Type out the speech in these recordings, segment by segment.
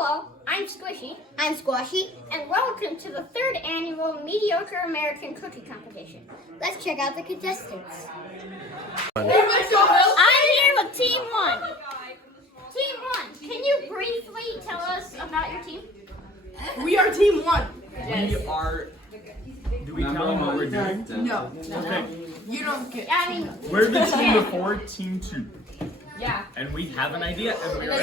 Hello, I'm Squishy. I'm Squashy. And welcome to the 3rd annual Mediocre American Cookie Competition. Let's check out the contestants. I'm here with Team 1. Team 1, can you briefly tell us about your team? We are Team 1. We are. Do we tell them what we're doing? No. Okay. You don't get. I mean, We're the team before Team 2. Yeah. And we have an idea. And we are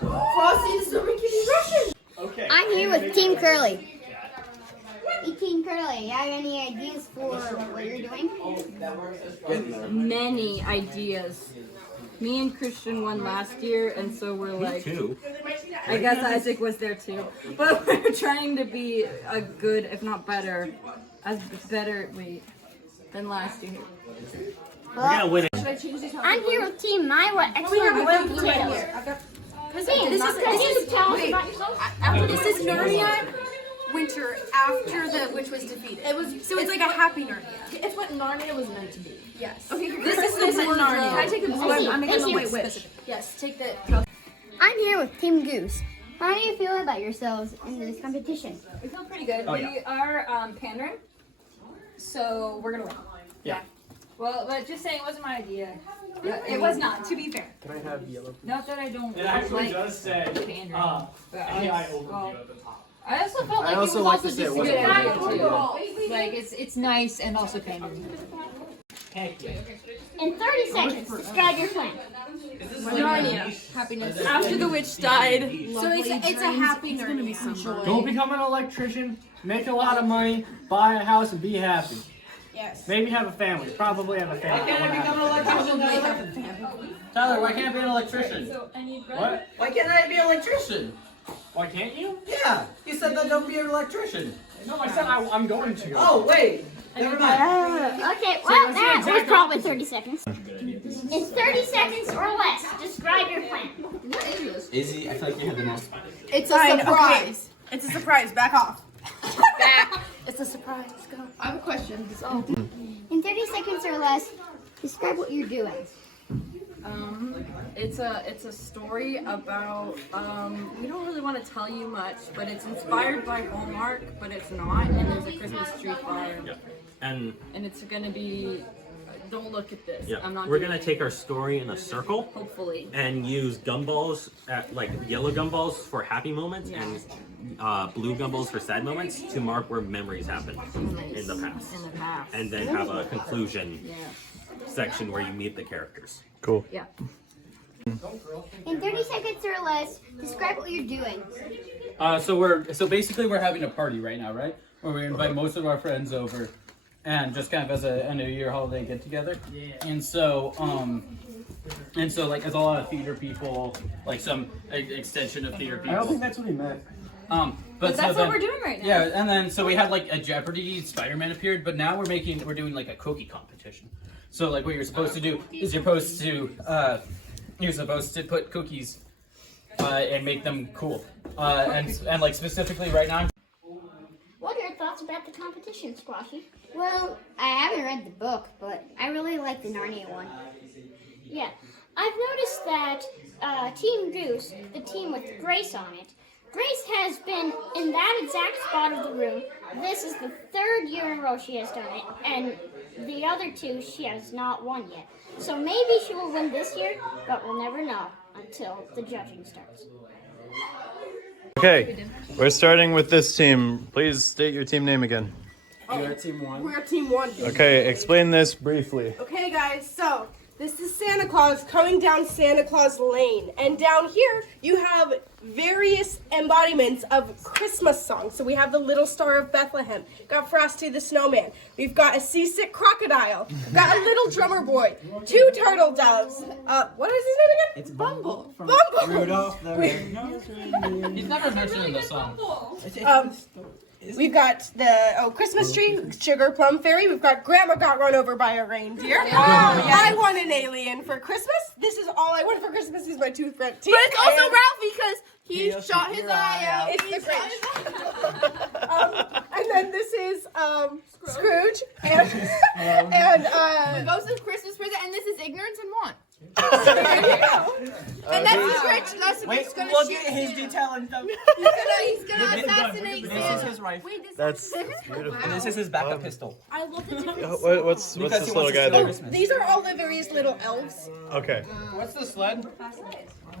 Frosty, so we can be Russian. Okay. I'm here with Team Curly. Hey, Team Curly, you have any ideas for what you're doing? Many ideas. Me and Christian won last year, and so we're like, Two. I guess Isaac was there too. But we're trying to be a good, if not better, than last year. We're gonna win it. I'm here with Team Myra. Excellent with details. This is tell us about yourself. This is Narnia winter after the witch was defeated. So it's like a happy Narnia. It's what Narnia was meant to be. Yes. Okay, This is the Narnia. Can I take the I'm making a wish. Yes, take the. I'm here with Team Goose. How do you feel about yourselves in this competition? We feel pretty good. Oh, yeah. We are pandering, so we're gonna win. Yeah. Well, but just saying, it wasn't my idea. It was not, to be fair. Can I have yellow? Not that I don't It actually like does say pandering. But AI overview at the top. I also felt like I also it was like also to say just it a good wasn't idea too. Like it's nice and also pandering. Heck yeah. In 30 seconds, describe your plan. Narnia, happiness. After the witch died. So it's a happy Narnia. Go become an electrician, make a lot of money, buy a house, and be happy. Yes. Maybe have a family. Probably have a family. Tyler, why can't I be an electrician? What? Why can't I be an electrician? Why can't you? Yeah, you said that don't be an electrician. No, I said I'm going to. Oh, wait. Never mind. Okay, well, that was probably 30 seconds. In 30 seconds or less, describe your plan. Izzy, I feel like you have the most. It's a surprise. It's a surprise. Back off. Back. It's a surprise. Go. I have a question. In 30 seconds or less, describe what you're doing. It's a story about we don't really want to tell you much, but it's inspired by Hallmark, but it's not, and there's a Christmas tree fire. Yeah. And It's gonna be don't look at this. yeah, I'm not we're doing gonna it. take our story in a circle Hopefully. and use gumballs like yellow gumballs for happy moments and blue gumballs for sad moments to mark where memories happened in the past. In the past. And then have a conclusion Yeah. section where you meet the characters. Cool. Yeah. In 30 seconds or less, describe what you're doing. So basically we're having a party right now, right? Where we invite most of our friends over, and just kind of as a end of year holiday get together. Yeah. And so like there's a lot of theater people, like some extension of theater people. I don't think that's what he meant. But that's what we're doing right now. Yeah, and then so we had like a Jeopardy, Spider-Man appeared, but now we're doing like a cookie competition. So like what you're supposed to do is you're supposed to put cookies and make them cool. And like specifically right now. What are your thoughts about the competition, Squashy? Well, I haven't read the book, but I really like the Narnia one. Yeah, I've noticed that Team Goose, the team with Grace on it, Grace has been in that exact spot of the room. This is the 3rd year in a row she has done it, and the other 2 she has not won yet. So maybe she will win this year, but we'll never know until the judging starts. Okay, we're starting with this team. Please state your team name again. You're Team 1. We're Team 1. Okay, explain this briefly. Okay, guys. So this is Santa Claus coming down Santa Claus Lane, and down here you have various embodiments of Christmas songs. So we have the Little Star of Bethlehem, got Frosty the Snowman, we've got a seasick crocodile, got a little drummer boy, 2 turtle doves. What is his name again? It's Bumble. Bumble. Rudolph the Red-Nosed Reindeer. He's never mentioned in the song. We've got the Christmas tree, Sugar Plum Fairy. We've got Grandma got run over by a reindeer. I want an alien for Christmas. This is all I want for Christmas is my tooth front teeth. But it's also Ralphie because he shot his eye out. It's the Grinch. And then this is Scrooge and Ghost of Christmas Present, and this is Ignorance and Want. there you go. And Rich. He's gonna Look shoot at his Santa. detail and stuff. He's gonna assassinate This is Santa. his rifle. That's beautiful. And this is his backup pistol. I love the What's Because this he little wants guy to steal there? Christmas. These are all the various little elves. Okay. What's the sled?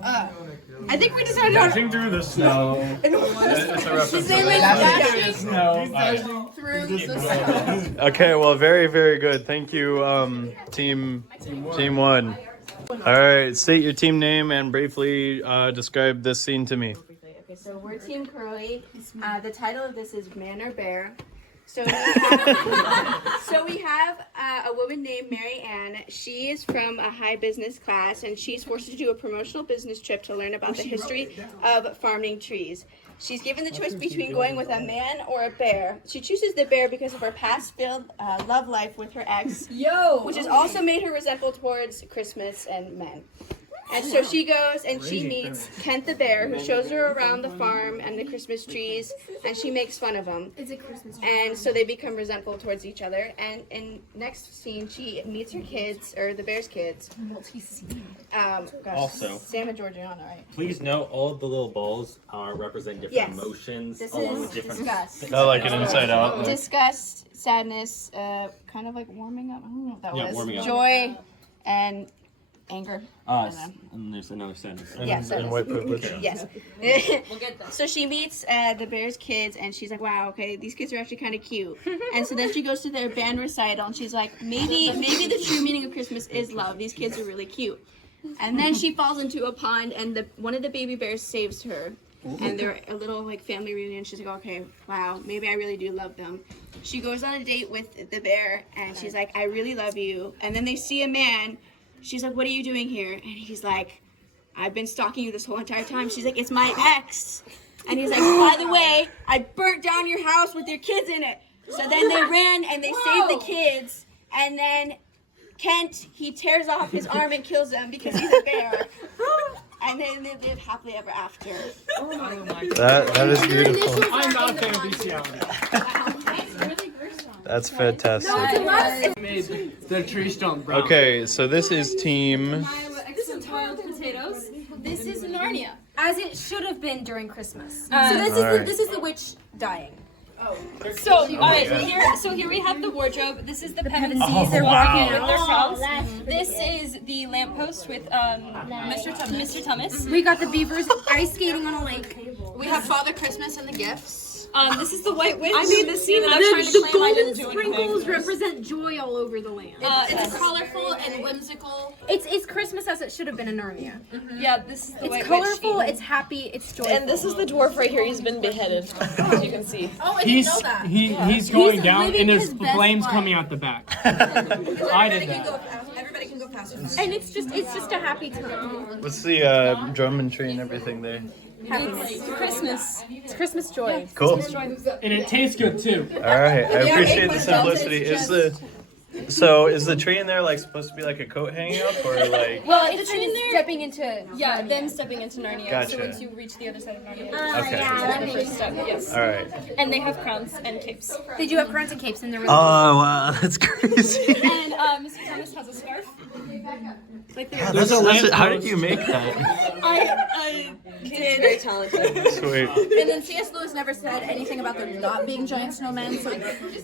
I think we decided on. Dashing through the snow. It's a reference. His name is Dashing No. through the snow. Okay, well, very, very good. Thank you, team one. All right, state your team name and briefly describe this scene to me. Okay, so we're Team Curly. The title of this is Man or Bear. So we have a woman named Mary Ann. She is from a high business class, and she's forced to do a promotional business trip to learn about the history of farming trees. She's given the choice between going with a man or a bear. She chooses the bear because of her past-filled love life with her ex, which has also made her resentful towards Christmas and men. And so she goes and she meets Kent the bear, who shows her around the farm and the Christmas trees, and she makes fun of him. It's a Christmas tree. And so they become resentful towards each other. And in next scene, she meets her kids, or the bear's kids. Also- Sam and Georgiana, right? Please note all of the little balls represent different Yes. emotions This along is with different. disgust. I like it inside out. Disgust, sadness, kind of like warming up. I don't know what that Yeah, was. warming up. Joy, and anger. And there's another sentence. Yes, And white privilege. Yes. So she meets the bear's kids, and she's like, "Wow, okay, these kids are actually kind of cute." And so then she goes to their band recital, and she's like, "Maybe the true meaning of Christmas is love. These kids are really cute." And then she falls into a pond, and one of the baby bears saves her. And they're a little like family reunion. She's like, "Okay, wow, maybe I really do love them." She goes on a date with the bear, and she's like, "I really love you." And then they see a man. She's like, "What are you doing here?" And he's like, "I've been stalking you this whole entire time." She's like, "It's my ex." And he's like, "By the way, I burnt down your house with your kids in it." So then they ran and they saved the kids. And then Kent, he tears off his arm and kills them because he's a bear. And then they live happily ever after. That is beautiful. I'm not a fan of bestiality. That's fantastic. Made the tree stump brown. Okay, so this is team. This is boiled potatoes. This is Narnia, as it should have been during Christmas. So Alright. this is the witch dying. So, all right, here we have the wardrobe. This is the Pevensey's. They're walking with their out. frogs. This is the lamppost with Mr. Thomas. We got the beavers ice skating on a lake. We have Father Christmas and the gifts. This is the White Witch. I made this scene, and I'm trying to the claim I golden didn't do sprinkles anything. represent joy all over the land. It's colorful and whimsical. It's Christmas as it should have been in Narnia. Yeah, this is the White It's Witch. colorful, it's happy, it's joyful. And this is the dwarf right here. He's been beheaded, as you can see. Oh, I didn't know that. He's going He's down living and there's his best flames life. coming out the back. I did that. Everybody can go past. And it's just a happy time. What's the drum and tree and everything there? It's Christmas. It's Christmas joy. Cool. And it tastes good too. All right, I appreciate the simplicity. Is the tree in there like supposed to be like a coat hanging up or like? Well, it's stepping into Then stepping into Narnia. Gotcha. So once you reach the other side of Narnia, Okay. that's the first step. Yes. All right. And they have crowns and capes. They do have crowns and capes in their Oh wow, that's crazy. And Mr. Thomas has a scarf. Like the How did you make that? I did. Very talented. Sweet. And then C.S. Lewis never said anything about there not being giant snowmen, so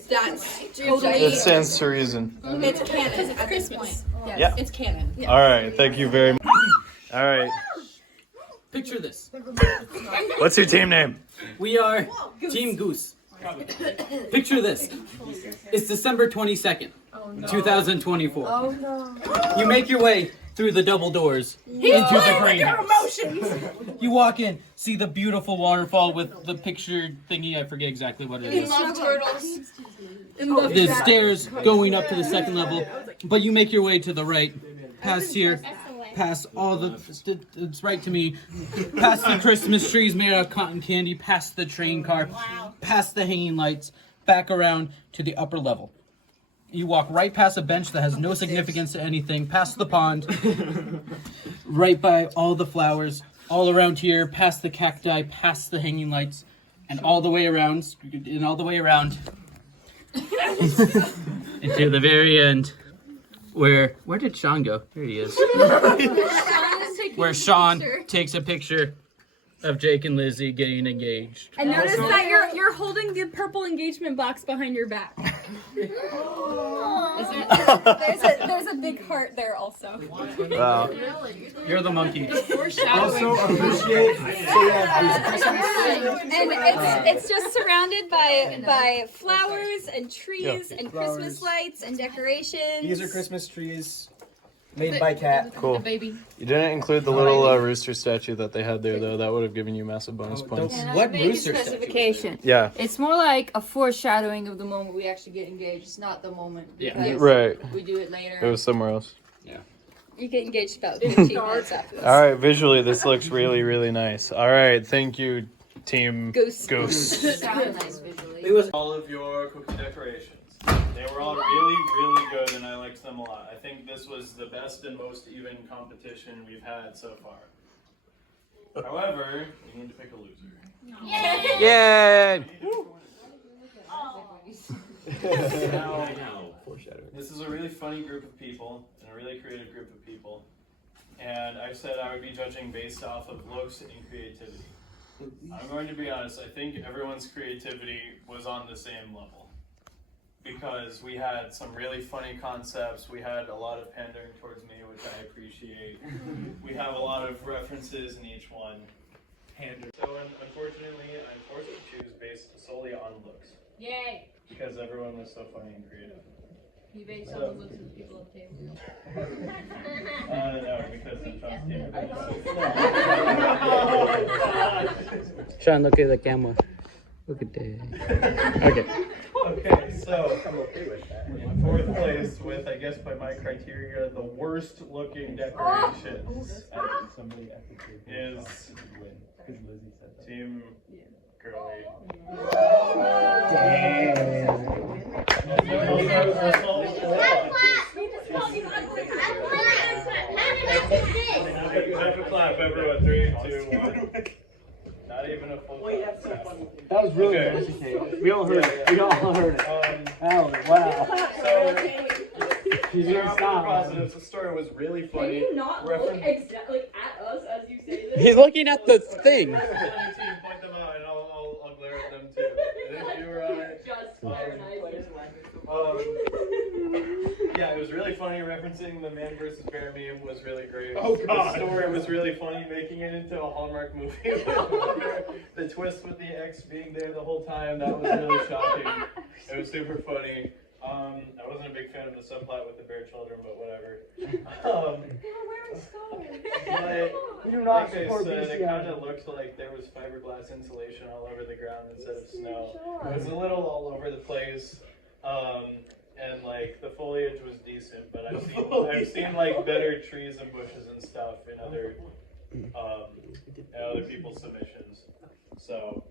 that's totally. That stands to reason. It's canon at this point. Yes, Yeah. it's canon. All right, thank you very much. All right, Picture this. what's your team name? We are Team Goose. Picture this. It's December 22nd, 2024. Oh no. You make your way through the double doors into the greenhouse. You walk in, see the beautiful waterfall with the picture thingy. I forget exactly what it is. Love turtles. The stairs going up to the second level, but you make your way to the right, past here, past all the, it's right to me, past the Christmas trees made out of cotton candy, past the train car, past the hanging lights, back around to the upper level. You walk right past a bench that has no significance to anything, past the pond, right by all the flowers, all around here, past the cacti, past the hanging lights, and all the way around, into the very end, where did Sean go? Here he is. where Sean takes a picture of Jake and Lizzie getting engaged. And notice that you're holding the purple engagement box behind your back. There's a big heart there also. Wow. You're the monkey. Also appreciate. And it's just surrounded by flowers and trees and Christmas lights and decorations. These are Christmas trees made by Cat. Cool. Baby. You didn't include the little rooster statue that they had there, though. That would have given you massive bonus points. What rooster Specification. Yeah. It's more like a foreshadowing of the moment we actually get engaged. It's not the moment. Yeah. because Right. We do it later. It was somewhere else. You get engaged about 15 minutes after this. All right, visually, this looks really, really nice. All right, thank you, Team Goose. Sounded nice visually. It was all of your cookie decorations. They were all really, really good, and I liked them a lot. I think this was the best and most even competition we've had so far. However, you need to pick a loser. Yay! Now, this is a really funny group of people and a really creative group of people, and I said I would be judging based off of looks and creativity. I'm going to be honest, I think everyone's creativity was on the same level, because we had some really funny concepts, we had a lot of pandering towards me, which I appreciate. We have a lot of references in each one. So unfortunately, I'm forced to choose based solely on looks. Yay! Because everyone was so funny and creative. You based on the looks of the people at the table. No, because of Sean's team. Sean, look at the camera. Look at that. Okay. Okay, so in fourth place with, I guess by my criteria, the worst looking decorations is Team Curly. Have a clap, everyone. 3, 2, 1. Not even a full clap. That was really Okay. nice. We all heard it. We all heard it. Wow. So, here are the positives. The story was really funny. exactly at us as you say this? He's looking at the thing. Point them out, and I'll glare at them too. You were yeah, it was really funny. Referencing the man versus bear meme was really great. Oh, God. The story was really funny. Making it into a Hallmark movie. The twist with the X being there the whole time, that was really shocking. It was super funny. I wasn't a big fan of the subplot with the bear children, but whatever. But like I said, it kind of looked like there was fiberglass insulation all over the ground instead of snow. It was a little all over the place, and like the foliage was decent, but I've seen like better trees and bushes and stuff in other people's submissions. So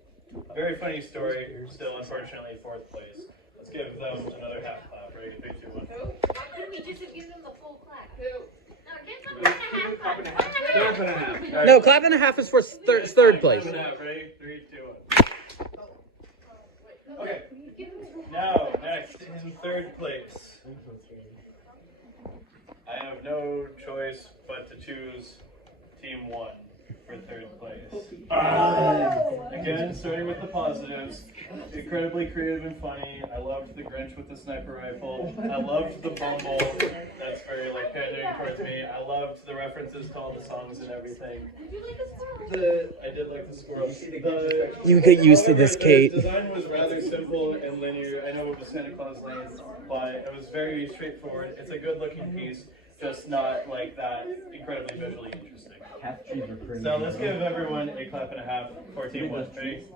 very funny story. Still, unfortunately, fourth place. Let's give them another half clap. Ready? 3, 2, 1. Why couldn't we just give them the full clap? No, clap and a half is for third place. Ready? 3, 2, 1. Okay. Now, next in third place. I have no choice but to choose Team 1 for third place. Again, starting with the positives. Incredibly creative and funny. I loved the Grinch with the sniper rifle. I loved the Bumble. That's very like pandering towards me. I loved the references to all the songs and everything. I did like the squirrels. You get used to this, Kate. The design was rather simple and linear. I know it was Santa Claus Lane, but it was very straightforward. It's a good looking piece, just not like that incredibly visually interesting. So let's give everyone a clap and a half for Team 1. Ready?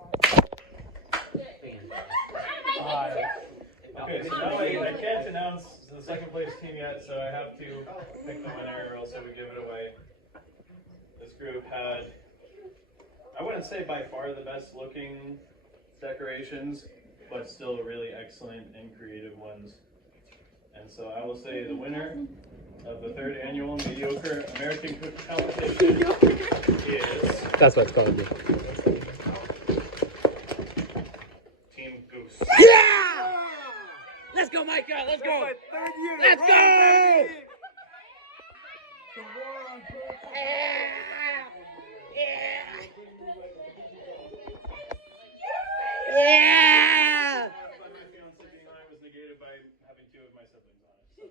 Okay, so now I can't announce the second place team yet, so I have to pick the winner or else I would give it away. This group had, I wouldn't say by far the best looking decorations, but still really excellent and creative ones. And so I will say the winner of the 3rd annual Mediocre American Cook Competition is... That's what it's called. Team Goose. Yeah! Let's go, Micah! Let's go! Third year. Let's go! The war Yeah! My fiance being on it was negated by having 2 of my siblings on it.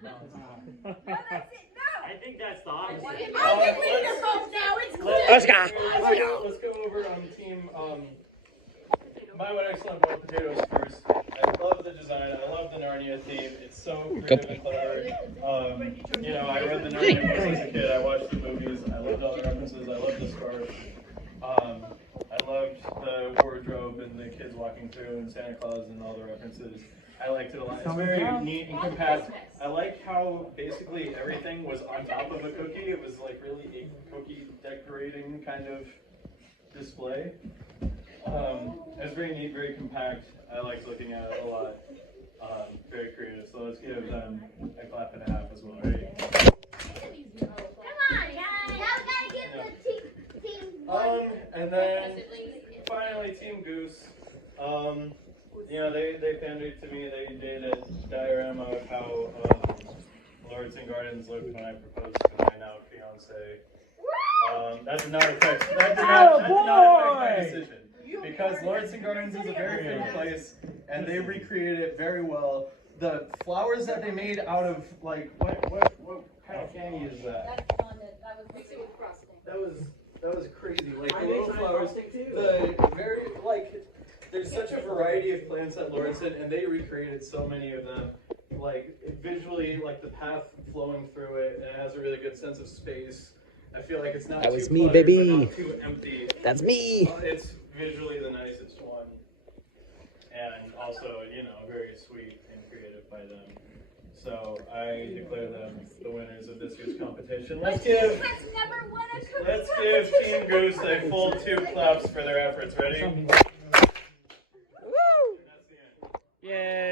So. I think that's the opposite. Let's go over team. My one excellent boiled potatoes first. I love the design. I love the Narnia theme. It's so creative and clever. You know, I read the Narnia books as a kid. I watched the movies. I loved all the references. I loved the scarf. I loved the wardrobe and the kids walking through and Santa Claus and all the references. I liked it a lot. It's very neat and compact. I like how basically everything was on top of a cookie. It was like really a cookie decorating kind of display. It's very neat, very compact. I liked looking at it a lot. Very creative. So let's give them a clap and a half as well. Ready? Come on, guys. Now we gotta give the team. And then finally Team Goose. You know, they pandered to me. They did a diorama of how Lords and Gardens looked when I proposed to my now fiance. That did not affect my decision. Because Lords and Gardens is a very big place, and they recreated it very well. The flowers that they made out of, like, what kind of candy is that? That was crazy. Like, the little flowers, the very, like, there's such a variety of plants at Lordson, and they recreated so many of them. Like, visually, like, the path flowing through it, and it has a really good sense of space. I feel like it's not That was too me, cluttered, baby. but not too empty. That's me. It's visually the nicest one, and also, you know, very sweet and creative by them. So I declare them the winners of this year's competition. Let's give Team Goose a full 2 claps for their efforts. Ready? Yay!